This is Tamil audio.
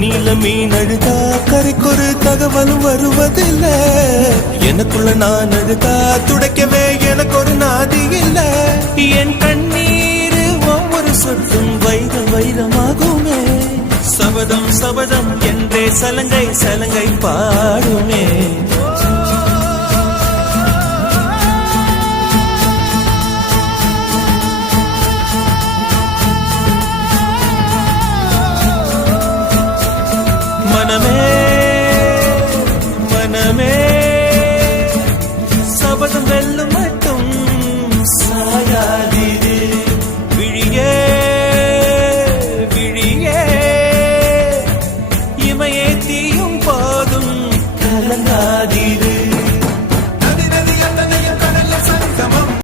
தண்ணீல மீன் அழுதா கரைக்கொரு தகவலும் வருவதில்லை. எனக்குள்ள நான் அழுதா துடைக்கவே எனக்கு ஒரு நாதி இல்லை. என் கண்ணீர் ஒவ்வொரு சொட்டும் வைரம் வைரமாகுமே. சபதம் சபதம் என்றே சலங்கை சலங்கை பாடுமே. மனமே